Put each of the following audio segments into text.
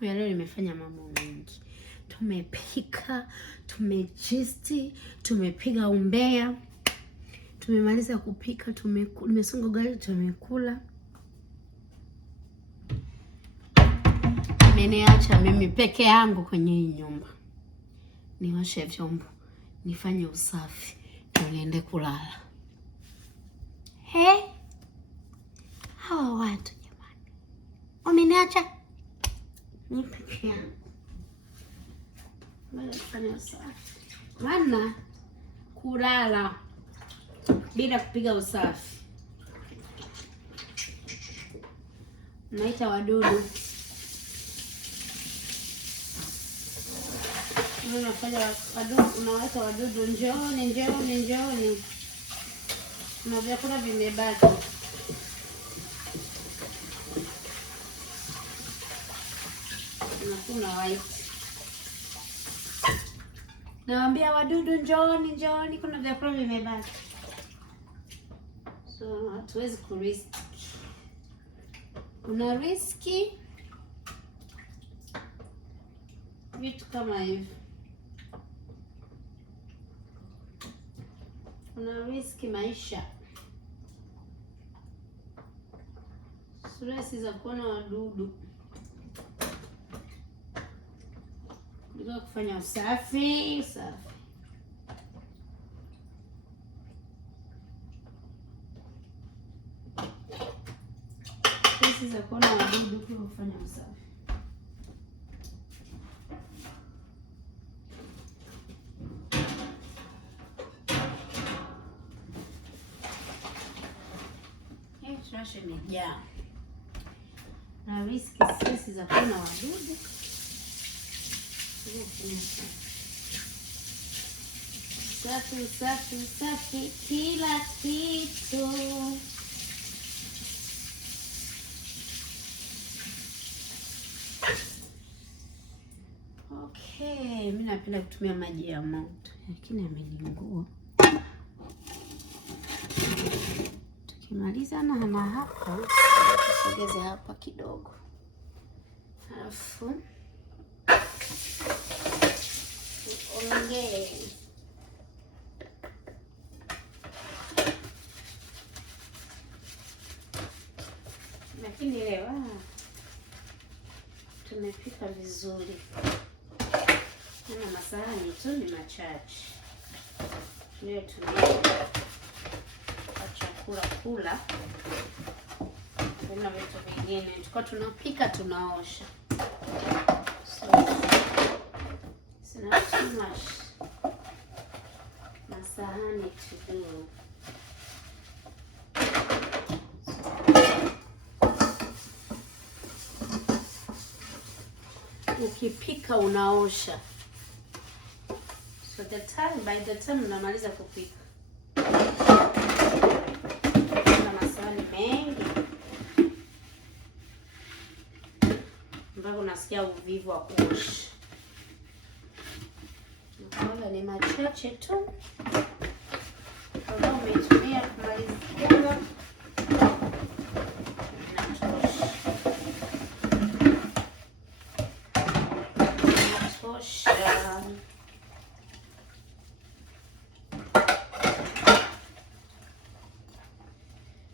Siku ya leo nimefanya mambo mengi. Tumepika, tumejisti, tumepiga umbea. Tumemaliza kupika, nimesonga ugali, tumekula. Nimeniacha mimi peke yangu kwenye hii nyumba. Nioshe vyombo, nifanye usafi, niende kulala. Hawa watu jamani. Wameniacha mimi peke yangu. Nifanye usafi. Maana kulala bila kupiga usafi, naita wadudu. Unafanya wadudu, unawaita wadudu, njooni. Na vyakula vimebaki. Kuna white. Naambia wadudu njooni, kuna vyakula vimebaki. So hatuwezi kurisk. Una riski vitu kama hivi. Una riski maisha. Stress za kuona wadudu. Ndio kufanya usafi. Stress za kuona wadudu kwa kufanya usafi. Trash imejaa. Na riski stress za kuona wadudu. Usafi kila kitu. Okay, mimi napenda kutumia maji ya moto, lakini yamejingua. Tukimaliza na hapa, tusogeze hapa kidogo. Alafu ongee. Lakini leo tumepika vizuri. Na masahani tu ni machache. Leo tunapika chakula kula. Kuna vitu vingine tulikuwa tunapika tunaosha. So it's not too much. Masahani to do. Ukipika unaosha. So by the time unamaliza kupika, kuna masahani mengi mpaka unasikia uvivu wa kuosha. Naona ni machache tu. Kama umetumia kumalizia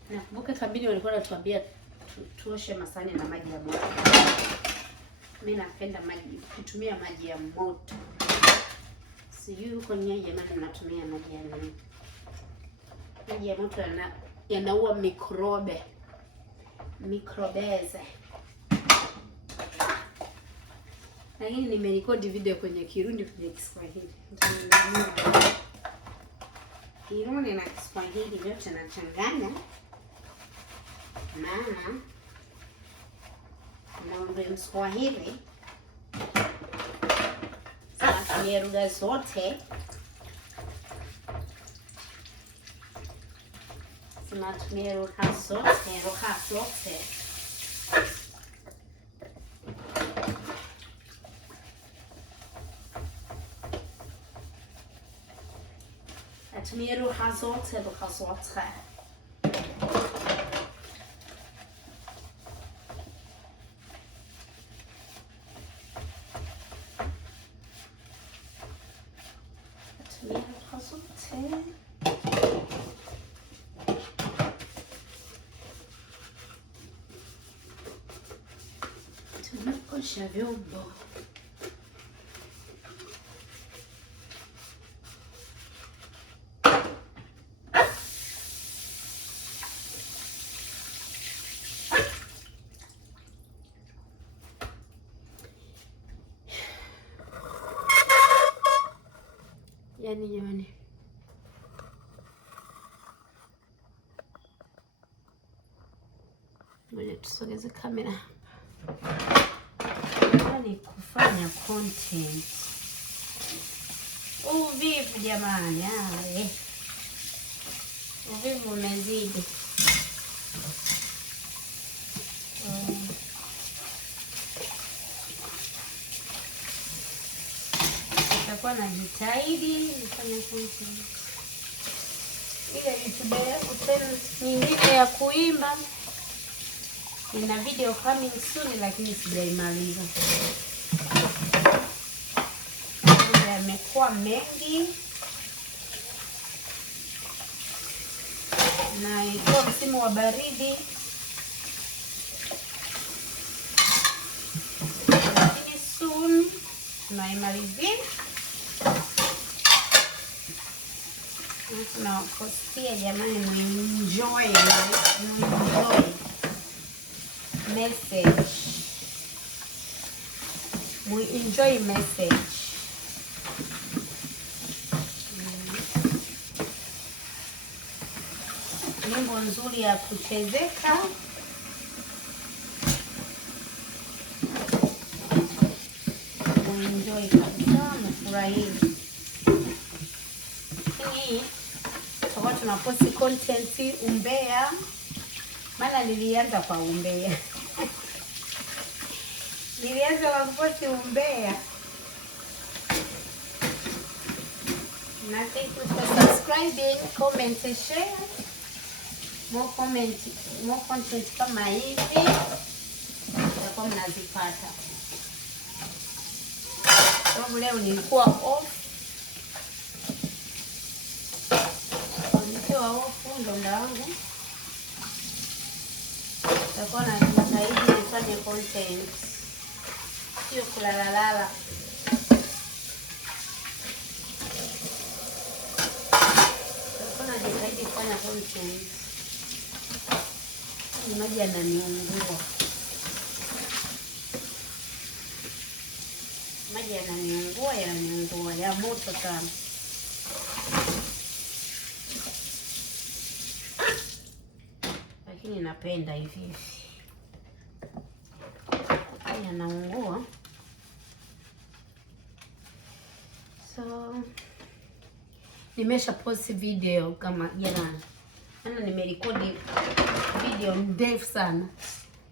nakumbuka kabili walikuwa wanatuambia tuoshe masahani na maji ya moto. Mimi napenda kutumia maji ya moto. Sijui huko nyinyi jamani mnatumia maji ya nini? Maji ya moto yanaua mikrobeze. Lakini nimerekodi video kwenye Kirundi kwenye Kiswahili. Kirundi na Kiswahili vyote nachanganya. Maana naomba Mswahili sasa lugha zote tunatumia lugha zote. Natumia lugha zote. Osha vyombo. Yaani jamani, ngoja tusogeze kamera ni kufanya content. Uvivu jamani, uvivu umezidi. Nitakuwa najitahidi nifanye content. Ile YouTube yangu tena nyingine ya kuimba, ina video coming soon, lakini sijaimaliza. Yamekuwa mengi na ilikuwa msimu wa baridi, lakini soon tunaimalizia. Tunapostia jamani, muenjoy message. We enjoy message. Nyimbo nzuri ya kuchezeka. We enjoy kabisa, mfurahie. Hii kwa tunaposti content umbea. Maana nilianza kwa umbea. Nilianza kwa kuposti umbea. Na thank you for subscribing, comment and share. More content kama hivi mtakuwa mnazipata. Sababu leo nilikuwa off. Nikiwa off ndo ndangu. Nitakuwa najitahidi nifanye content. Sio kulalalala. Nitakuwa najitahidi kufanya content. Maji yananiungua. Maji yananiungua ya moto sana. Lakini napenda hivi. Yanaungua. So nimesha post video kama jana. Nimerekodi video ndefu sana.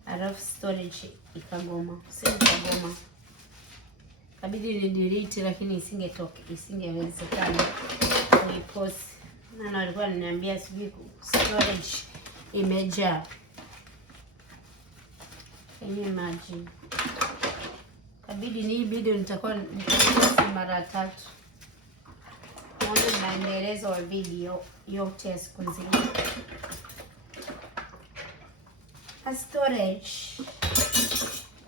Alafu storage ikagoma. Ikagoma. Kabidi ni delete, lakini isingewezekana kuipost. Maana walikuwa wananiambia sijui storage imejaa. Can you imagine? Kabidi ni hii video nitakuwa mara 3. Naona maelezo ya video yote ya siku nzima. Storage.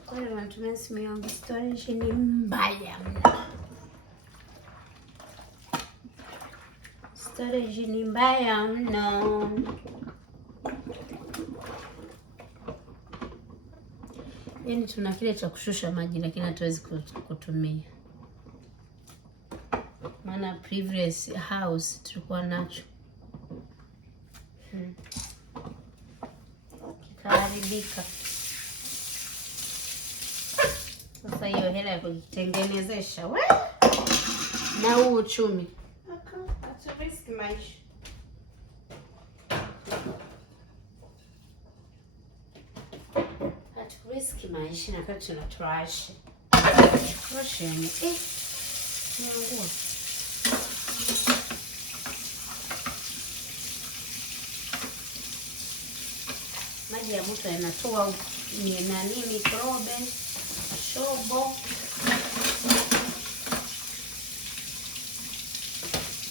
Kwa hiyo natumia simu yangu, storage ni mbaya mno. Storage ni mbaya mno. Yaani tuna kile cha kushusha maji lakini hatuwezi kutumia. Maana previous house tulikuwa nacho. Kikaharibika. Sasa hiyo hela ya kujitengenezesha na huu uchumi. Haturiski maisha. Haturiski maisha na kwa tunatrash. Trash yani. Mungu. Maji ya moto yanatoa mikrobe, shobo.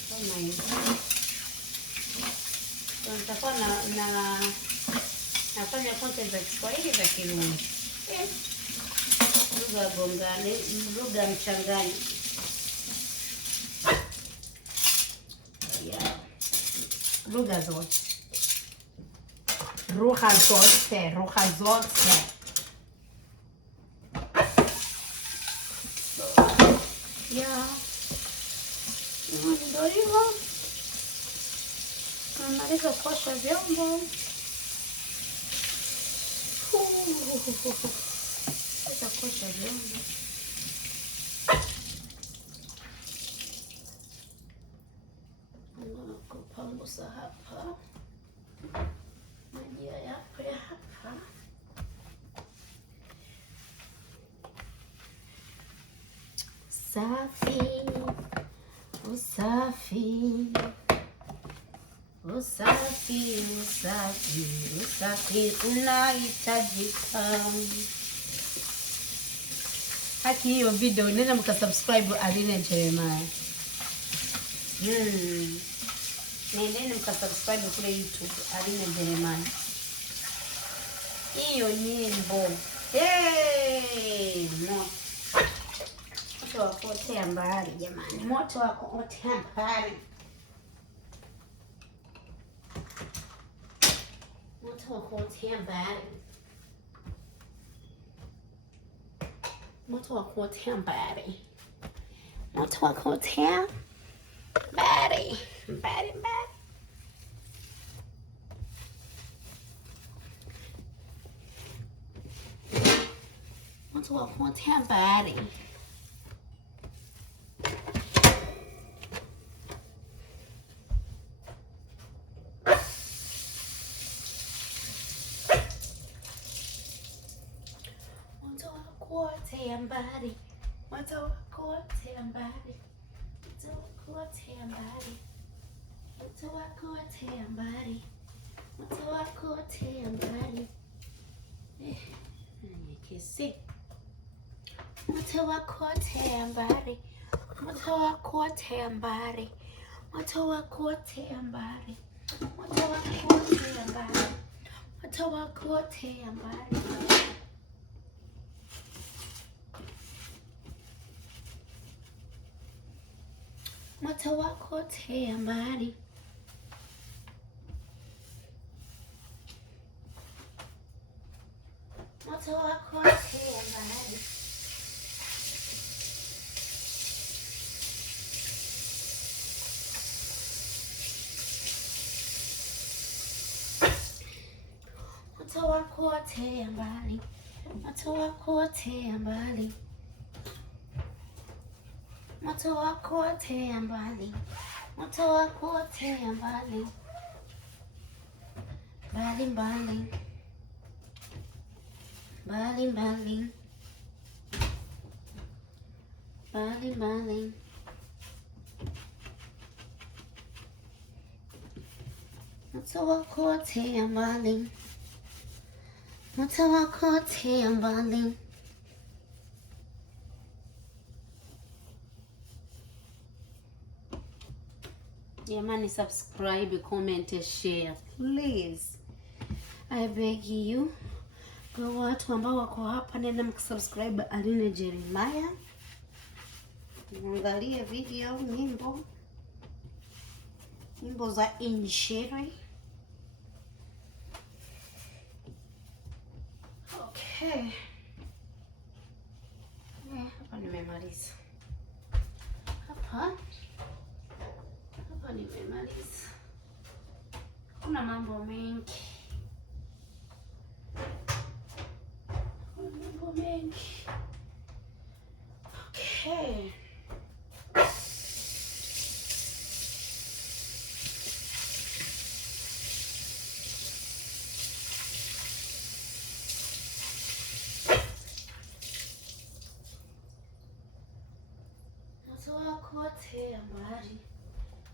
Kama hivi. Nitakuwa nafanya content za Kiswahili za Kirundi. tukagongane, mruga mchanganye. Yeah. Ruga zote. Roja zote. Yeah. Ndio hivyo. Namaliza kuosha vyombo. Sasa kuosha vyombo. Kupangusa hapa. Maji yapo ya hapa. Safi. Usafi. Usafi, usafi, usafi unahitajika. Haki hiyo video nenda mkasubscribe Aline Jeremiah. Nendeni mkasubscribe kule YouTube Aline Jeremiah. Hiyo nyimbo. Moto wa kuotea mbali jamani. Moto wa kuotea mbali. Moto wa kuotea mbali. Moto wa kuotea mbali. Moto wa kuotea mbali. Mbali. Moto wa kuotea mbali. Kuotea mbali, moto wa kuotea mbali, moto wa kuotea mbali, moto wa kuotea mbali, moto wa kuotea mbali. Kesi. Moto wa kuotea mbali, moto wa kuotea mbali, moto wa kuotea mbali, moto wa kuotea mbali, moto wa kuotea mbali. Moto wa kuotea mbali. Moto wa kuotea mbali. Moto wa kuotea mbali. Moto wa kuotea mbali. Moto wa kuotea mbali. Moto wa kuotea mbali. Mbali. Mbali. Moto wa kuotea mbali. Moto wa kuotea mbali. Jamani, subscribe, comment, share please. I beg you. Kwa watu ambao wako hapa, nenda mkasubscribe Aline Jeremiah. Angalia video nyimbo za injili. Okay. Hapa nimemaliza. Hapa nimemaliza. Kuna mambo mengi. Okay. Moto wa kuotea mbali.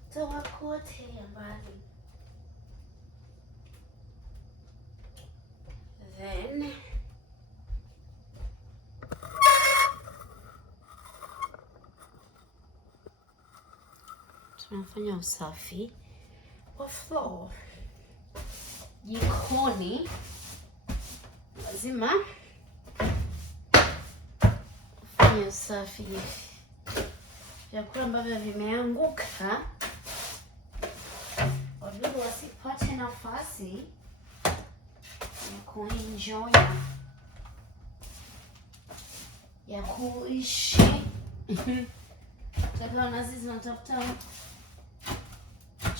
Moto wa kuotea mbali. Then tunafanya usafi wa floor. Jikoni lazima Fanya usafi hivi. Vyakula ambavyo vimeanguka wadudu wasipate nafasi ya kuenjoy ya kuishi. Takiwa nazi zinatafuta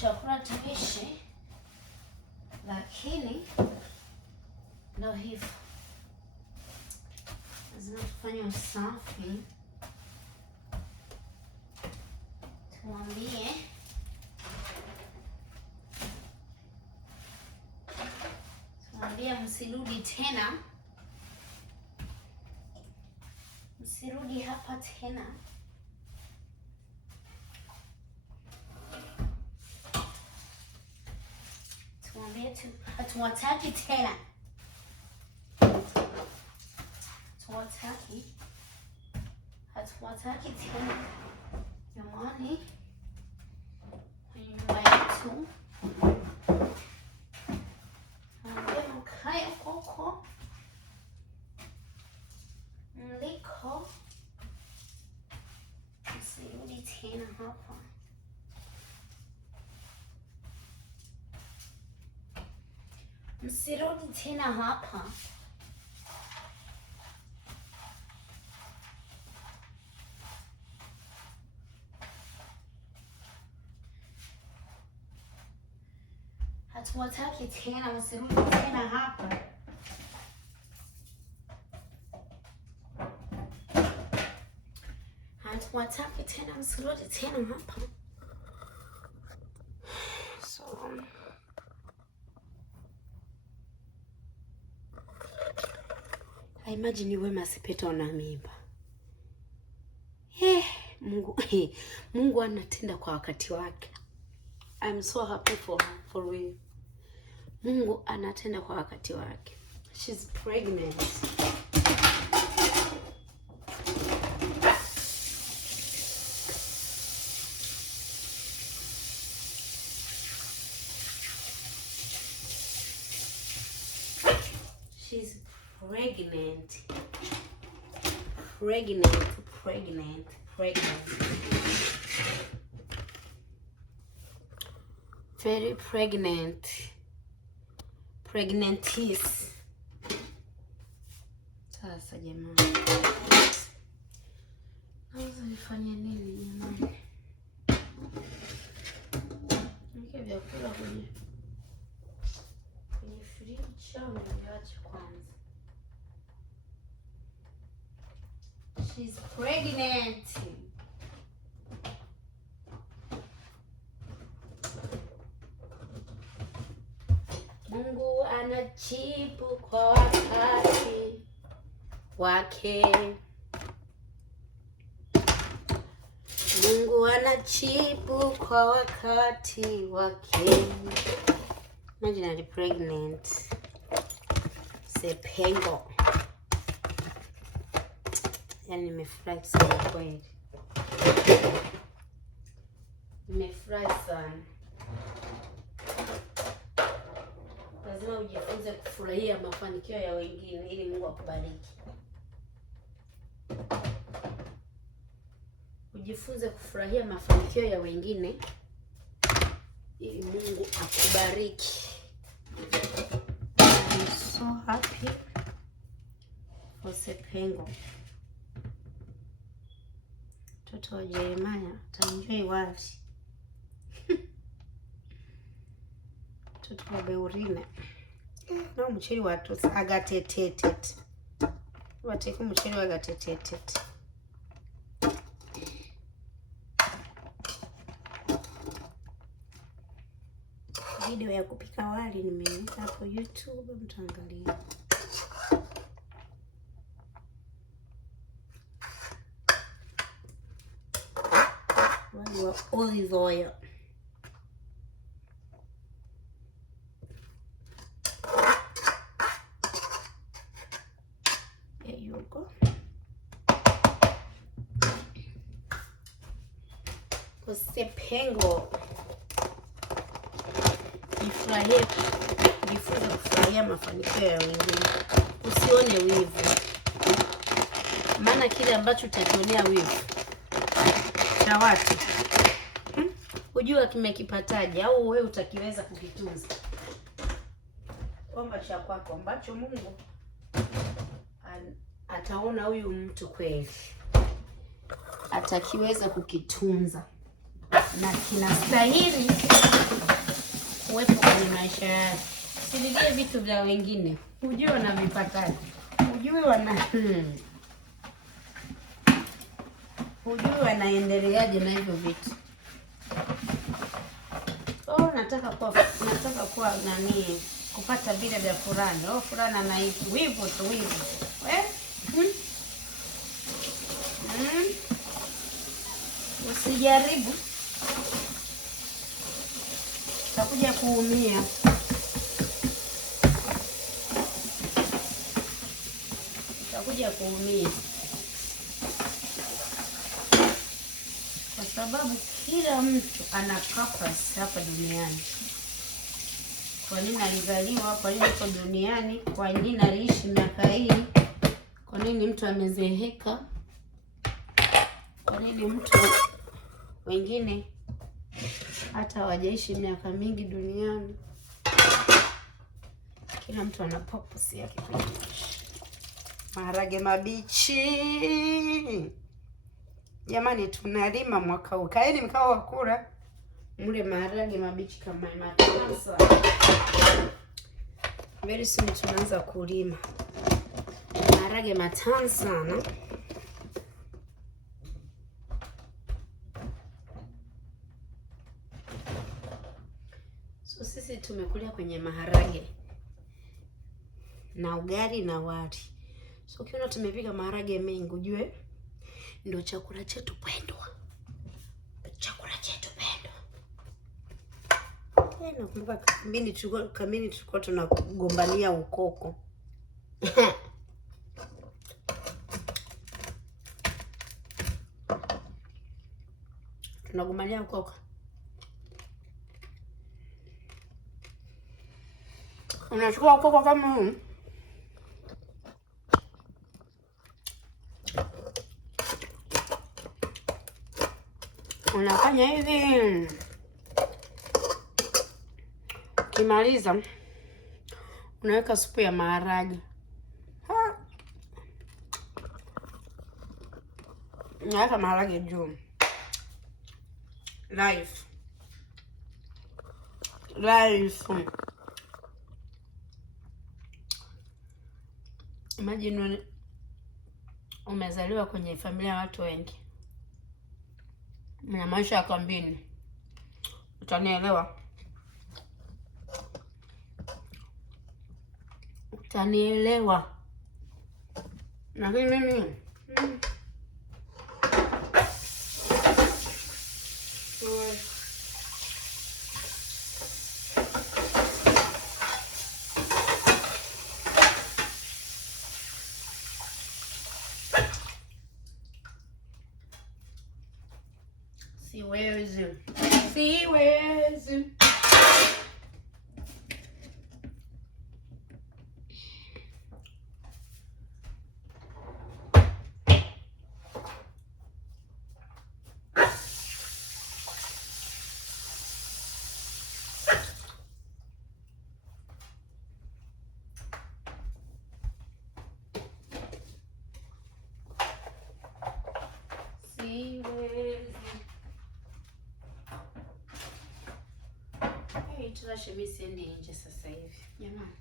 chakula tuishi, lakini ndio hivyo. Lazima tufanye usafi. Tuambie msirudi tena. Msirudi hapa tena. Tuambie hatuwataki tena. Hatuwataki tena. Jamani, kwenye nyumba yetu ambia mkae huko mliko, msirudi tena hapa. Msirudi tena hapa. Hatuwataki tena, msirudi tena hapa. Hatuwataki tena, msirudi tena hapa. So I imagine Wema Sepetu ana mimba. Mungu anatenda kwa wakati wake. I'm so happy for her, for real. Mungu anatenda kwa wakati wake. She's pregnant. She's pregnant. Pregnant. Very pregnant. Pregnantis. Sasa jamani, naweza nifanye nini jamani? Nike vyakula kwenye fridge au niache kwanza. She's pregnant. Mungu anajibu kwa wakati wake. Mungu anajibu kwa wakati wake. Imagine I'm pregnant. Sepengo. Yani nimefurahi sana kweli. Nimefurahi sana. Lazima ujifunze kufurahia mafanikio ya wengine ili Mungu akubariki. Ujifunze kufurahia mafanikio ya wengine ili Mungu akubariki. I'm so happy for Sepengo. Mtoto wa Jeremiah atanjoi wapi? Mtoto wa Beurine. No mchiri watu agatetetet. Wateka mchiri wa agatetetet. Video ya kupika wali nimeweka hapo YouTube, mtaangalia. Wali wa olive oil. There you go. Sepengo. Jifunze kufurahia mafanikio ya wengine. Usione wivu. maana kile ambacho utakionea wivu cha watu hujua kimekipataje, au wewe utakiweza kukitunza. Kwamba cha kwako ambacho Mungu ataona huyu mtu kweli atakiweza kukitunza na kinastahili kuwepo kwenye maisha yake. Usilie vitu vya wengine, hujui wanavipataje, hujui hujui wanaendeleaje na hivyo vitu. Nataka kuwa nani, kupata vile vya fulani. Fulani na hivi wivu tu wivu. Usijaribu, utakuja kuumia. Kwa sababu kila mtu ana purpose hapa duniani. Kwa nini alizaliwa? Kwa nini yuko duniani? Kwa nini aliishi miaka hii? Kwa nini mtu amezeheka? Kwa nini mtu wengine hata hawajaishi miaka mingi duniani? Kila mtu ana purpose yake kwenye maisha. Maharage mabichi. Jamani, tunalima mwaka huu. Kaeni mkao wa kula mle maharage mabichi kama matasa. Very soon tunaanza kulima maharage matamu sana. So sisi tumekulia kwenye maharage na ugali na wali. So ukiona tumepika maharage mengi, ujue ndio chakula chetu pendwa. Nakumbuka kamini tulikuwa tunagombania ukoko. Tunagombania ukoko. Unachukua ukoko kama huu. Unafanya hivi. Ukimaliza unaweka supu ya maharage. Unaweka maharage juu. Life. Imagine umezaliwa kwenye familia ya watu wengi. Na maisha ya kambini. Utanielewa? Lakini mimi siwezi. Tunashemisi ndi nje sasa hivi. Jamani,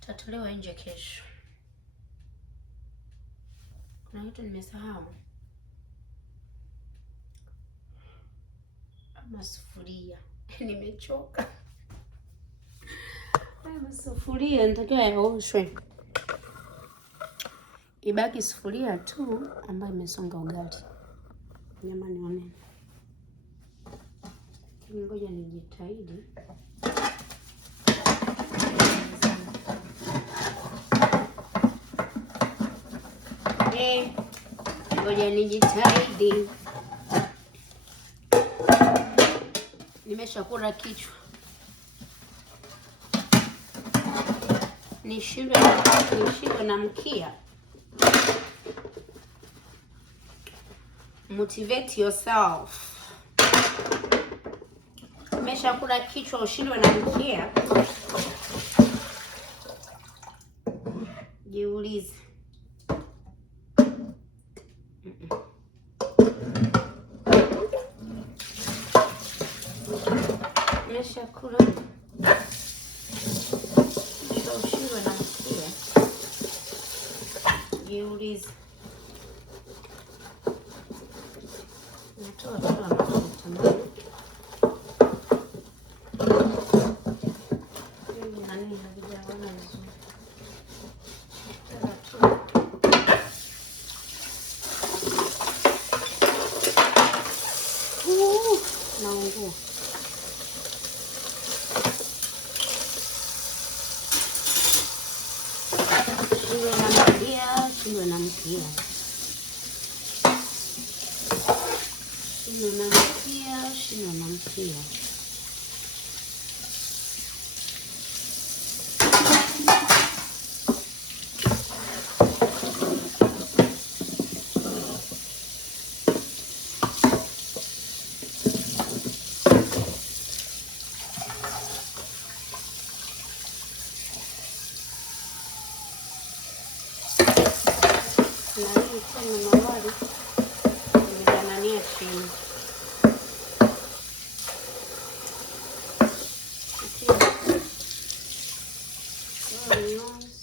tatolewa nje kesho. Kuna kitu nimesahau. Ama sufuria. Nimechoka. Ama sufuria nitakiwa yaoshwe. Ibaki sufuria tu ambayo imesonga ugali. Jamani wanene. Ngoja nijitahidi. Ngoja nijitahidi. Nimeshakula kichwa. Nishindwe na mkia. Motivate yourself. Umeshakula kichwa ushindwe na mkia. Jiulize. Umeshakula kichwa ushindwe na mkia. Jiulize. Natoa mafuta. Naungua. Shindwe na mkia. Na hii tena mawali nimedanania chini.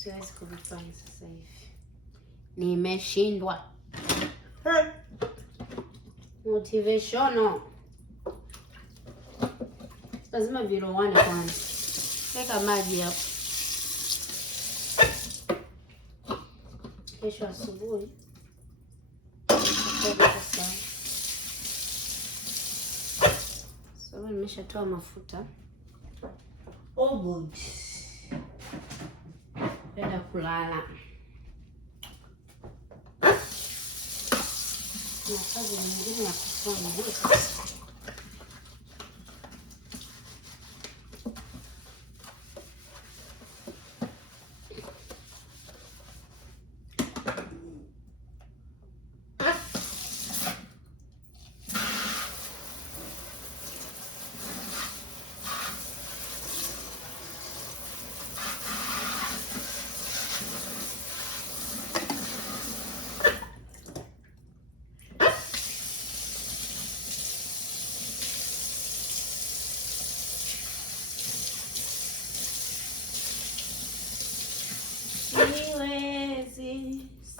Siwezi kuvifanya sasa hivi. Nimeshindwa. Motivational. Lazima virowane kwanza. Weka maji hapo. Kesho asubuhi sababu nimeshatoa mafuta. Oh good. Nenda kulala. Na kazi nyingine ya kufanya.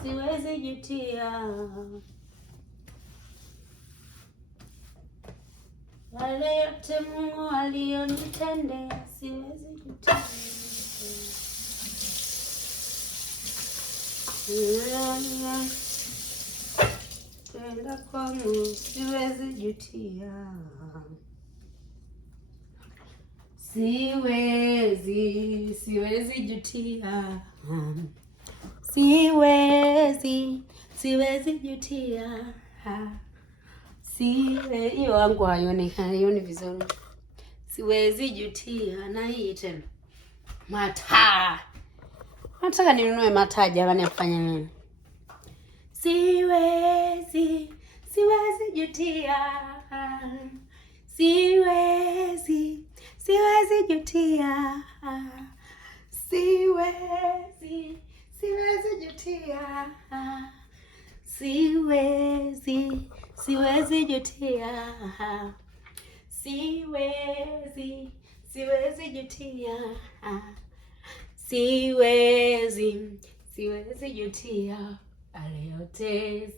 Siwezi jutia wale yote Mungu alionitendea. Siwezi jutia. Tenda kwangu siwezi jutia. Siwezi jutia. Siwezi jutia. Hiyo wangu haioni vizuri. Siwezi jutia. Na hii tena mataa. Nataka ninunue mataa jamani, afanye nini? Siwezi jutia. Siwezi jutia. Siwezi jutia. Siwezi jutia. Siwezi jutia. Siwezi jutia. Ale yote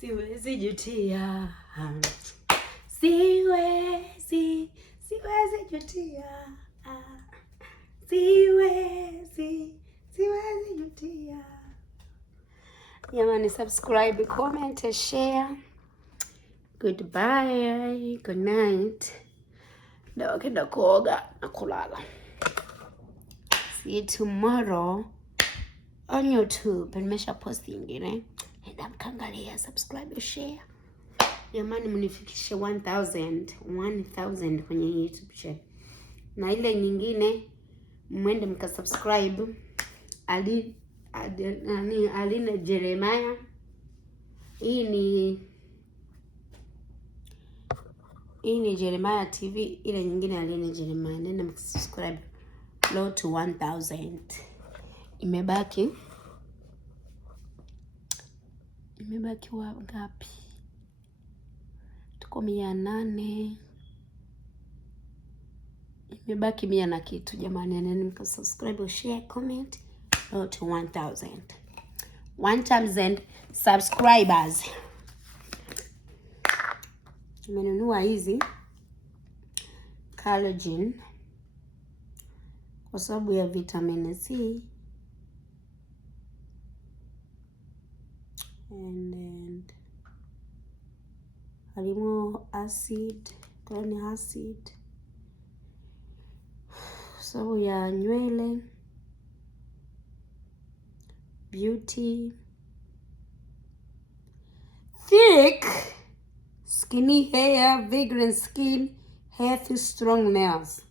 siwezi jutia. Siwezi jutia. Siwezi jutia. Jamani, subscribe, comment, share. Goodbye, good night. Ndio kenda kuoga na kulala. See you tomorrow on YouTube. Nimesha post nyingine. Enda mkangalia, subscribe, share. Jamani, mnifikishe 1000 kwenye YouTube channel. Na ile nyingine mwende mkasubscribe Aline Jeremiah Hii ni Jeremiah TV, ile nyingine Aline Jeremiah. Nenda msubscribe. Low to 1000. Imebaki wangapi? Tuko 800. Imebaki 100 na kitu jamani. Nenda msubscribe, share, comment. Low to 1000. 1000 subscribers. Nimenunua hizi collagen kwa sababu ya vitamin C and amino acid, chloric acid, kwa sababu ya nywele, beauty, thick skinny hair, vibrant skin, healthy strong nails.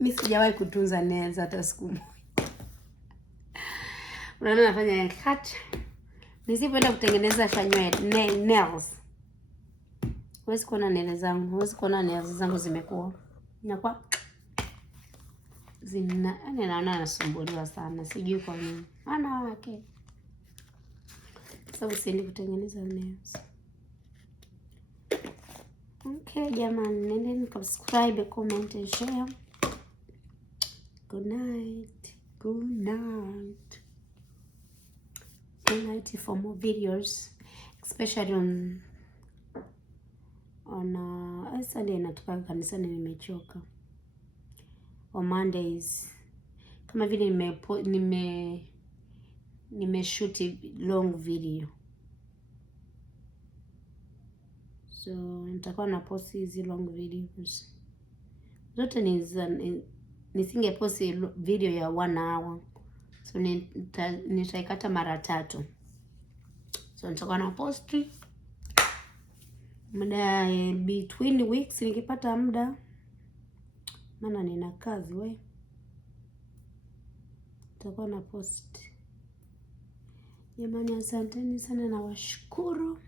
Mimi sijawahi kutunza nails hata siku moja. Unaona nafanya cut. Nisipenda kutengeneza nails. Huwezi kuona nails zangu. Huwezi kuona nails zangu zimekuwa. Inakuwa naona nasumbuliwa sana. Sijui kwa nini. Ana wake. Sababu siendi kutengeneza nails. Okay, jamani, nendeni subscribe, comment and share. Good night. Good night. Good night for more videos, especially on Sunday natoka kanisani nimechoka. On Mondays kama vile nimeshoot long video. So nitakuwa na post hizi long videos. Zote nisinge post video ya 1 hour. So nitaikata mara 3. So nitakuwa na post muda between weeks nikipata muda. Maana nina kazi we. Nitakuwa na post. Jamani, asanteni sana na washukuru.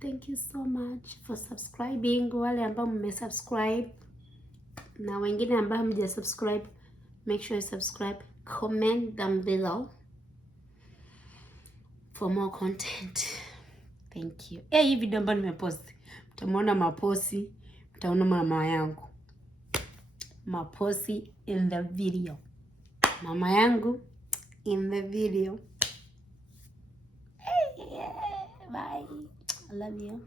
Thank you so much for subscribing. Wale ambao mmesubscribe na wengine ambao hamjasubscribe, make sure you subscribe, comment down below for more content. Thank you. Hii video ambayo nimepost, mtamuona maposi, mtaona mama yangu. Maposi in the video. Mama yangu in the video. Bye. I love you.